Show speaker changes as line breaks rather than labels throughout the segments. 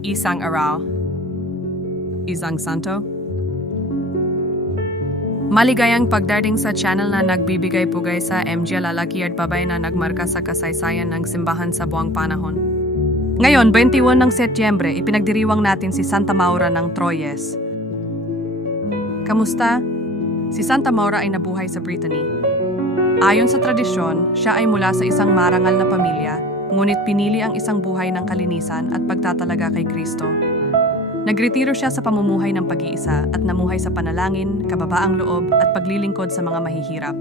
isang araw, isang santo. Maligayang pagdating sa channel na nagbibigay pugay sa MJ lalaki at babae na nagmarka sa kasaysayan ng simbahan sa buwang panahon. Ngayon, 21 ng Setyembre, ipinagdiriwang natin si Santa Maura ng Troyes. Kamusta? Si Santa Maura ay nabuhay sa Brittany. Ayon sa tradisyon, siya ay mula sa isang marangal na pamilya, ngunit pinili ang isang buhay ng kalinisan at pagtatalaga kay Kristo. Nagretiro siya sa pamumuhay ng pag-iisa at namuhay sa panalangin, kababaang loob at paglilingkod sa mga mahihirap.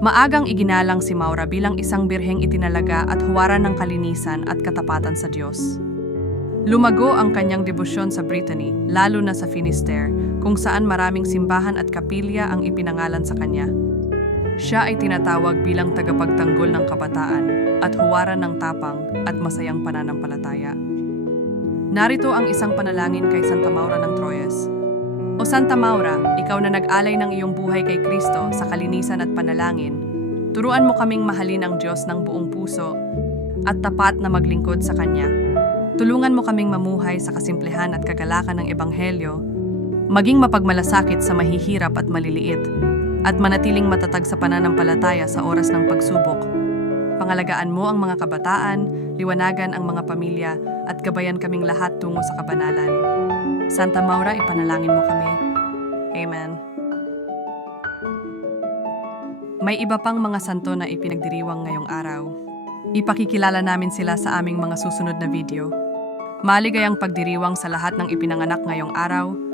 Maagang iginalang si Maura bilang isang birheng itinalaga at huwaran ng kalinisan at katapatan sa Diyos. Lumago ang kanyang debosyon sa Brittany, lalo na sa Finisterre, kung saan maraming simbahan at kapilya ang ipinangalan sa kanya. Siya ay tinatawag bilang tagapagtanggol ng kabataan at huwaran ng tapang at masayang pananampalataya. Narito ang isang panalangin kay Santa Maura ng Troyes. O Santa Maura, ikaw na nag-alay ng iyong buhay kay Kristo sa kalinisan at panalangin, turuan mo kaming mahalin ang Diyos ng buong puso at tapat na maglingkod sa Kanya. Tulungan mo kaming mamuhay sa kasimplihan at kagalakan ng Ebanghelyo, maging mapagmalasakit sa mahihirap at maliliit, at manatiling matatag sa pananampalataya sa oras ng pagsubok. Pangalagaan mo ang mga kabataan, liwanagan ang mga pamilya, at gabayan kaming lahat tungo sa kabanalan. Santa Maura, ipanalangin mo kami. Amen. May iba pang mga santo na ipinagdiriwang ngayong araw. Ipakikilala namin sila sa aming mga susunod na video. Maligayang pagdiriwang sa lahat ng ipinanganak ngayong araw